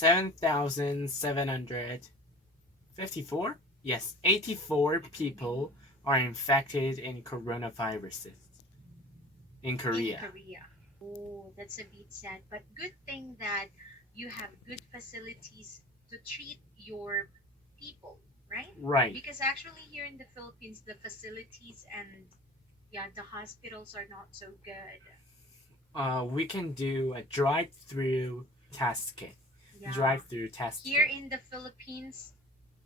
7,754? Yes, 84 people are infected in coronaviruses in Korea. In Korea. Oh, that's a bit sad. But good thing that you have good facilities to treat your people, right? Right. Because actually here in the Philippines, the facilities and the hospitals are not so good. We can do a drive-through test kit. Yeah. Drive-through test Here kit. in the Philippines,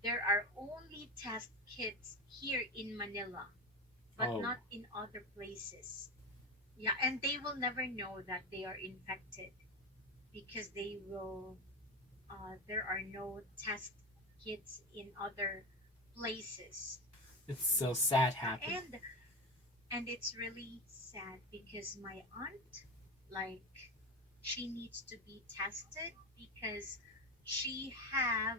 there are only test kits here in Manila, but not in other places. Yeah, and they will never know that they are infected because there are no test kits in other places. It's so sad happening. And it's really sad because my aunt, like, she needs to be tested because she have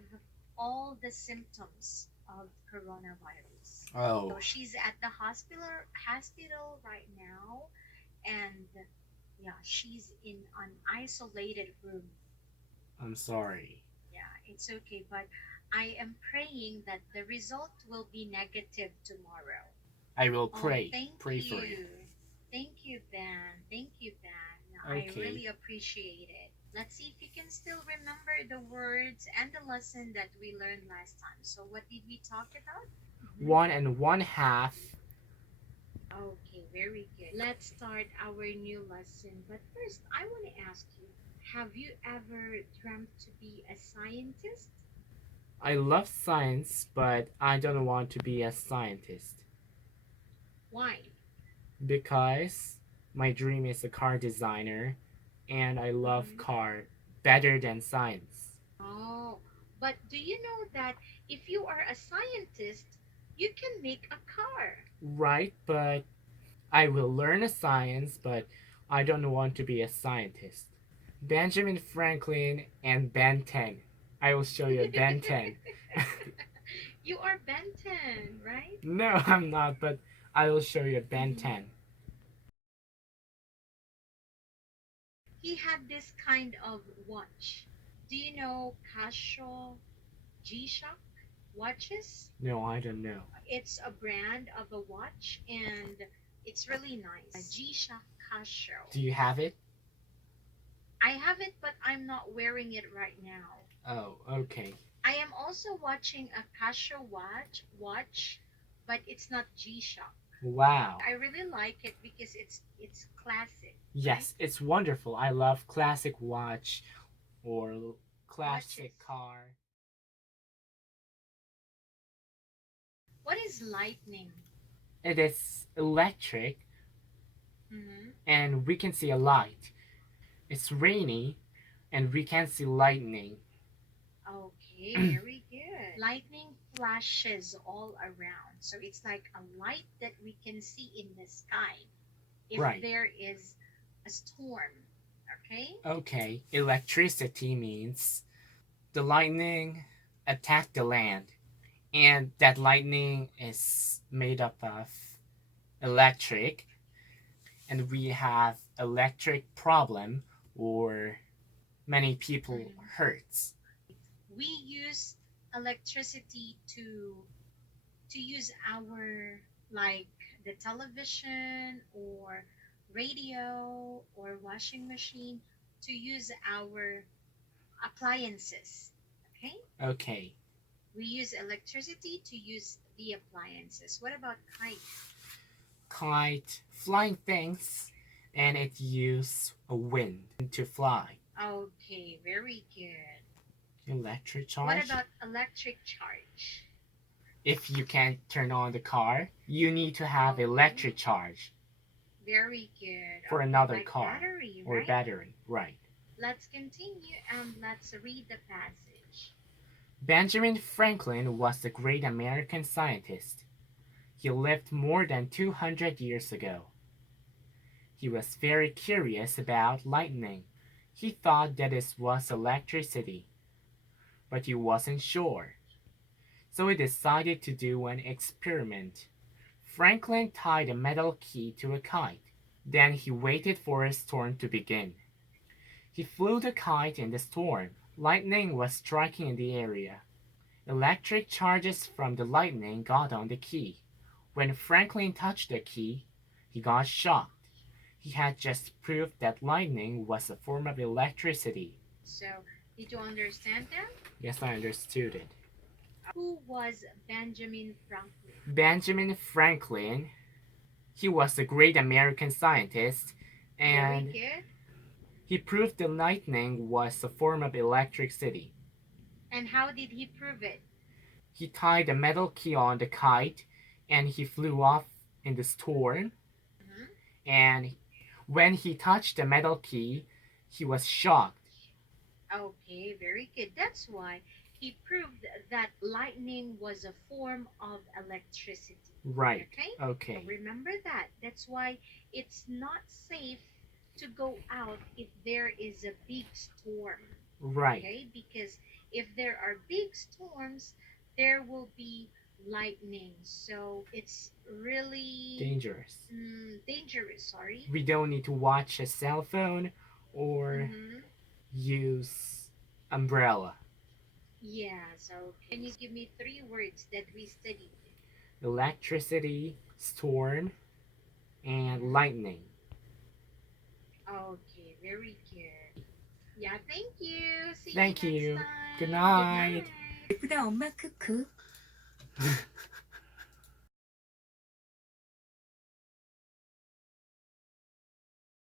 all the symptoms of coronavirus. Oh. So she's at the hospital right now, and she's in an isolated room. I'm sorry. Yeah, it's okay, but I am praying that the result will be negative tomorrow. I will pray. Pray for you. Thank you, Ben. Thank you, Ben. Okay. I really appreciate it. Let's see if you can still remember the words and the lesson that we learned last time. So what did we talk about? 1 1/2. Okay, very good. Let's start our new lesson. But first, I want to ask you, have you ever dreamt to be a scientist? I love science, but I don't want to be a scientist. Why? Because my dream is a car designer, and I love car better than science. Oh, but do you know that if you are a scientist, you can make a car? Right, but I will learn a science, but I don't want to be a scientist. Benjamin Franklin and Ben 10. I will show you Ben 10. You are Ben 10, right? No, I'm not, but I will show you Ben 10. He had this kind of watch. Do you know Casio G-Shock watches? No, I don't know. It's a brand of a watch, and it's really nice. G-Shock Casio. Do you have it? I have it, but I'm not wearing it right now. Oh, okay. I am also watching a Casio watch, but it's not G-Shock. Wow. I really like it because it's classic. Yes, right? It's wonderful. I love classic watch or classic car. What is lightning? It is electric, and we can see a light. It's rainy, and we can see lightning. Okay, very good. Lightning flashes all around, so it's like a light that we can see in the sky if there is a storm. Okay? Okay, electricity means the lightning attacked the land, and that lightning is made up of electric, and we have electric problem or many people hurts. We use electricity to use our, like, the television or radio or washing machine, to use our appliances. Okay. We use electricity to use the appliances. What about kite? Kite, flying things, and it uses a wind to fly. Okay, very good. Electric charge? What about electric charge? If you can't turn on the car, you need to have electric charge. Very good. For another car. Battery, or right? battery, right. Let's continue and let's read the passage. Benjamin Franklin was a great American scientist. He lived more than 200 years ago. He was very curious about lightning. He thought that it was electricity, but he wasn't sure. So he decided to do an experiment. Franklin tied a metal key to a kite. Then he waited for a storm to begin. He flew the kite in the storm. Lightning was striking in the area. Electric charges from the lightning got on the key. When Franklin touched the key, he got shocked. He had just proved that lightning was a form of electricity. So, did you understand that? Yes, I understood it. Who was Benjamin Franklin? Benjamin Franklin, he was a great American scientist, and Very good. he proved the lightning was a form of electricity. And how did he prove it? He tied a metal key on the kite, and he flew off in the storm. Mhm. And when he touched the metal key, he was shocked. Okay, very good. That's why he proved that lightning was a form of electricity. Right. Okay? Okay. So remember that. That's why it's not safe to go out if there is a big storm. Right. Okay? Because if there are big storms, there will be lightning. So it's really Dangerous. dangerous. Sorry. We don't need to watch a cell phone or Mhm. use umbrella. Yeah. So can you give me 3 words that we studied? Electricity, storm, and Mhm. lightning. Okay, very good. Yeah, thank you. See Thank you next you. time. Good night. Good night. 예쁘다 엄마 크크.